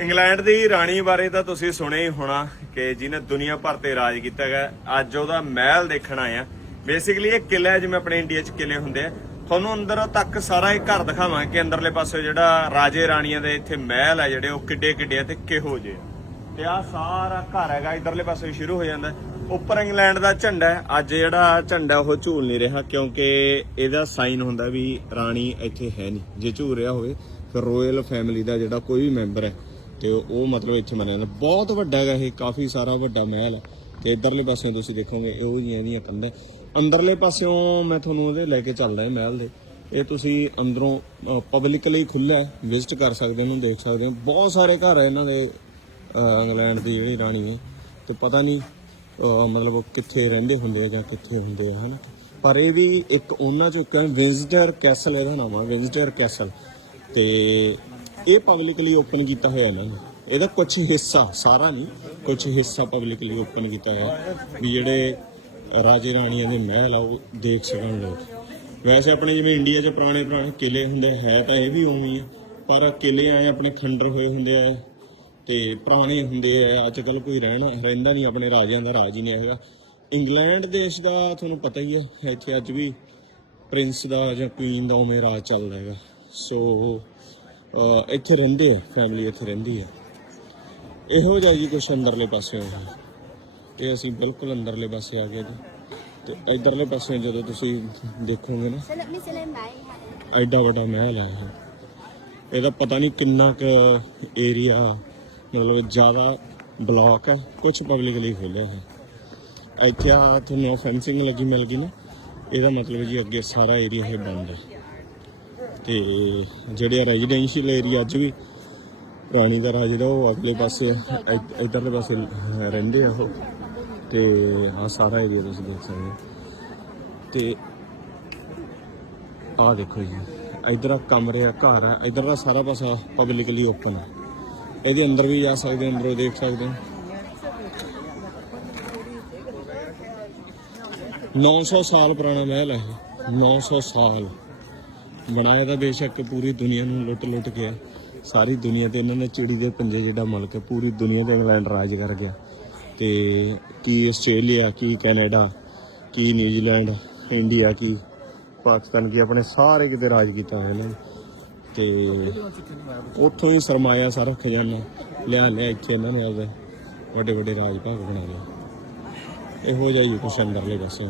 England ਦੀ ਰਾਣੀ ਬਾਰੇ ਤਾਂ ਤੁਸੀਂ ਸੁਣਿਆ ਹੀ ਹੋਣਾ ਕਿ ਜਿਹਨੇ ਦੁਨੀਆ ਭਰ ਤੇ ਰਾਜ ਕੀਤਾ ਹੈ ਅੱਜ ਉਹਦਾ ਮਹਿਲ ਦੇਖਣ ਆਏ ਬੇਸਿਕਲੀ ਇਹ ਕਿਲਾ ਹੈ, ਜਿਵੇਂ ਆਪਣੇ ਇੰਡੀਆ 'ਚ ਕਿਲੇ ਹੁੰਦੇ ਆ। ਤੁਹਾਨੂੰ ਅੰਦਰ ਤੱਕ ਸਾਰਾ ਇਹ ਘਰ ਦਿਖਾਵਾਂ ਕਿ ਅੰਦਰਲੇ ਪਾਸੇ ਜਿਹੜਾ ਰਾਜੇ ਰਾਣੀਆਂ ਦੇ ਇੱਥੇ ਮਹਿਲ ਆ ਜਿਹੜੇ ਉਹ ਕਿੱਡੇ ਕਿੱਡੇ ਆ ਤੇ ਕਿਹੋ ਜਿਹੇ ਤੇ ਆ ਸਾਰਾ ਘਰ ਹੈਗਾ, ਇਧਰਲੇ ਪਾਸੇ ਸ਼ੁਰੂ ਹੋ ਜਾਂਦਾ। ਉੱਪਰ ਇੰਗਲੈਂਡ ਦਾ ਝੰਡਾ ਅੱਜ ਜਿਹੜਾ ਝੰਡਾ ਉਹ ਝੂਲ ਨਹੀਂ ਰਿਹਾ ਕਿਉਂਕਿ ਇਹਦਾ ਸਾਈਨ ਹੁੰਦਾ ਵੀ ਰਾਣੀ ਇੱਥੇ ਹੈ ਨਹੀਂ। ਜੇ ਝੂਲ ਰਿਹਾ ਹੋਵੇ, ਫਿਰ ਰਾਇਲ ਫੈਮਿਲੀ ਦਾ ਜਿਹੜਾ ਕੋਈ ਵੀ ਮੈਂਬਰ ਹੈ ਤੇ ਉਹ ਮਤਲਬ ਇੱਥੇ ਮੰਨਿਆ ਜਾਂਦਾ। ਬਹੁਤ ਵੱਡਾ ਹੈਗਾ ਇਹ, ਕਾਫੀ ਸਾਰਾ ਵੱਡਾ ਮਹਿਲ ਹੈ ਤੇ ਇਧਰਲੇ ਪਾਸੇ ਤੁਸੀਂ ਦੇਖੋਗੇ, ਇਹੋ ਜਿਹੀਆਂ ਇਹਦੀਆਂ ਕੰਧਾਂ। ਅੰਦਰਲੇ ਪਾਸਿਓਂ ਮੈਂ ਤੁਹਾਨੂੰ ਉਹਦੇ ਲੈ ਕੇ ਚੱਲਦਾ ਹਾਂ ਮਹਿਲ ਦੇ। ਇਹ ਤੁਸੀਂ ਅੰਦਰੋਂ ਪਬਲਿਕਲੀ ਖੁੱਲ੍ਹਾ ਵਿਜ਼ਿਟ ਕਰ ਸਕਦੇ ਹੋ ਇਹਨੂੰ ਦੇਖ ਸਕਦੇ ਹੋ। ਬਹੁਤ ਸਾਰੇ ਘਰ ਹੈ ਇਹਨਾਂ ਦੇ ਇੰਗਲੈਂਡ ਦੀ ਜਿਹੜੀ ਰਾਣੀ ਹੈ। ਤੇ ਪਤਾ ਨਹੀਂ ਮਤਲਬ ਕਿੱਥੇ ਰਹਿੰਦੇ ਹੁੰਦੇ ਆ ਜਾਂ ਕਿੱਥੇ ਹੁੰਦੇ ਆ, ਹਨਾ। ਪਰ ਇਹ ਵੀ ਇੱਕ ਉਹਨਾਂ ਚੋਂ ਇੱਕ ਵਿਜ਼ਟਰ ਕੈਸਲ ਇਹਦਾ ਨਾਮ ਆ ਵਿਜ਼ਟਰ ਕੈਸਲ ਤੇ ਇਹ ਪਬਲਿਕਲੀ ਓਪਨ ਕੀਤਾ ਹੋਇਆ ਇਹਨਾਂ ਨੇ, ਇਹਦਾ ਕੁਝ ਹਿੱਸਾ, ਸਾਰਾ ਨਹੀਂ ਕੁਝ ਹਿੱਸਾ ਪਬਲਿਕਲੀ ਓਪਨ ਕੀਤਾ ਹੋਇਆ। ਵੀ ਜਿਹੜੇ ਰਾਜੇ ਰਾਣੀਆਂ ਦੇ ਮਹਿਲ ਆ, ਉਹ ਦੇਖ ਸਕਣ ਲੋਕ। ਵੈਸੇ ਆਪਣੇ ਜਿਵੇਂ ਇੰਡੀਆ 'ਚ ਪੁਰਾਣੇ ਪੁਰਾਣੇ ਕਿਲੇ ਹੁੰਦੇ, ਹੈ ਤਾਂ ਇਹ ਵੀ ਉਵੇਂ ਹੀ ਆ, ਪਰ ਕਿਲੇ ਆਏ ਆਪਣੇ ਖੰਡਰ ਹੋਏ ਹੁੰਦੇ ਆ, ਤੇ ਪੁਰਾਣੇ ਹੁੰਦੇ ਆ। ਅੱਜ ਕੱਲ ਕੋਈ ਰਹਿਣਾ, ਰਹਿੰਦਾ ਨਹੀਂ ਆਪਣੇ ਰਾਜਿਆਂ ਦਾ, ਰਾਜ ਹੀ ਨਹੀਂ ਹੈਗਾ। ਇੰਗਲੈਂਡ ਦੇਸ਼ ਦਾ ਤੁਹਾਨੂੰ ਪਤਾ ਹੀ ਆ, ਇੱਥੇ ਅੱਜ ਵੀ ਪ੍ਰਿੰਸ ਦਾ ਜਾਂ ਕੁਈਨ ਦਾ ਉਵੇਂ ਰਾਜ ਚੱਲਦਾ ਹੈਗਾ। ਸੋ ਇੱਥੇ ਰਹਿੰਦੇ ਆ ਫੈਮਿਲੀ ਇੱਥੇ ਰਹਿੰਦੀ ਆ। ਇਹੋ ਜਿਹਾ ਜੀ ਕੁਛ ਅੰਦਰਲੇ ਪਾਸੇ ਹੋਇਆ। ਤੇ ਅਸੀਂ ਬਿਲਕੁਲ ਅੰਦਰਲੇ ਪਾਸੇ ਆ ਗਏ ਜੀ। ਤੇ ਇਧਰਲੇ ਪਾਸੇ ਜਦੋਂ ਤੁਸੀਂ ਦੇਖੋਗੇ ਨਾ ਐਡਾ ਵੱਡਾ ਮਹਿਲ ਹੈ ਇਹ। ਇਹਦਾ ਪਤਾ ਨਹੀਂ ਕਿੰਨਾ ਕੁ ਏਰੀਆ ਮਤਲਬ ਜ਼ਿਆਦਾ ਬਲਾਕ ਹੈ ਕੁਝ ਪਬਲਿਕਲੀ ਖੋਲਿਆ ਹੈ। ਇੱਥੇ ਆ ਤੁਹਾਨੂੰ ਫੈਂਸਿੰਗ ਲੱਗੀ ਮਿਲ ਗਈ ਨਾ। ਇਹਦਾ ਮਤਲਬ ਜੀ ਅੱਗੇ ਸਾਰਾ ਏਰੀਆ ਇਹ ਬੰਦ ਹੈ ਤੇ ਜਿਹੜੇ ਰੈਜ਼ੀਡੈਂਸ਼ੀਅਲ ਏਰੀਆ ਅੱਜ ਵੀ ਰਾਣੀ ਦਾ ਰਾਜ ਜਿਹੜਾ ਉਹ ਅਗਲੇ ਪਾਸੇ ਇ- ਇੱਧਰਲੇ ਪਾਸੇ ਰਹਿੰਦੇ ਆ ਉਹ। ਤੇ ਆ ਸਾਰਾ ਏਰੀਆ ਤੁਸੀਂ ਦੇਖ ਸਕਦੇ ਹੋ। ਤੇ ਆਹ ਦੇਖੋ ਜੀ, ਇਧਰ ਆ ਕਮਰੇ ਆ, ਘਰ ਆ, ਇਧਰ ਦਾ ਸਾਰਾ ਪਾਸਾ ਪਬਲਿਕਲੀ ਓਪਨ ਹੈ ਇਹਦੇ ਅੰਦਰ ਵੀ ਜਾ ਸਕਦੇ ਅੰਦਰੋਂ ਦੇਖ ਸਕਦੇ ਹੋ। 900 ਸਾਲ ਪੁਰਾਣਾ ਮਹਿਲ ਹੈ ਇਹ 900 ਸਾਲ। ਬਣਾਇਆ ਤਾਂ ਬੇਸ਼ੱਕ ਪੂਰੀ ਦੁਨੀਆ ਨੂੰ ਲੁੱਟ ਲੁੱਟ ਕੇ ਹੈ। ਸਾਰੀ ਦੁਨੀਆ ਤੇ ਇਹਨਾਂ ਨੇ ਚਿੜੀ ਦੇ ਪੰਜੇ ਜਿਹੜਾ ਮੁਲਕ ਹੈ, ਪੂਰੀ ਦੁਨੀਆ ਤੇ ਇੰਗਲੈਂਡ ਰਾਜ ਕਰ ਗਿਆ। ਤੇ ਕੀ ਆਸਟ੍ਰੇਲੀਆ, ਕੀ ਕੈਨੇਡਾ, ਕੀ ਨਿਊਜ਼ੀਲੈਂਡ, ਇੰਡੀਆ, ਕੀ ਪਾਕਿਸਤਾਨ, ਕੀ ਆਪਣੇ ਸਾਰੇ ਕਿਤੇ ਰਾਜ ਕੀਤਾ ਹੋਇਆ ਇਹਨਾਂ ਨੇ। ਤੇ ਉੱਥੋਂ ਹੀ ਸਰਮਾਇਆ ਸਾਰਾ ਖਜ਼ਾਨਾ ਲਿਆ ਲਿਆ ਇੱਥੇ ਇਹਨਾਂ ਨੇ ਆਪਦੇ ਵੱਡੇ ਵੱਡੇ ਰਾਜ ਭਾਗ ਬਣਾ ਲਏ। ਇਹੋ ਜਿਹਾ ਹੀ ਕੁਛ ਅੰਦਰਲੇ ਪਾਸੇ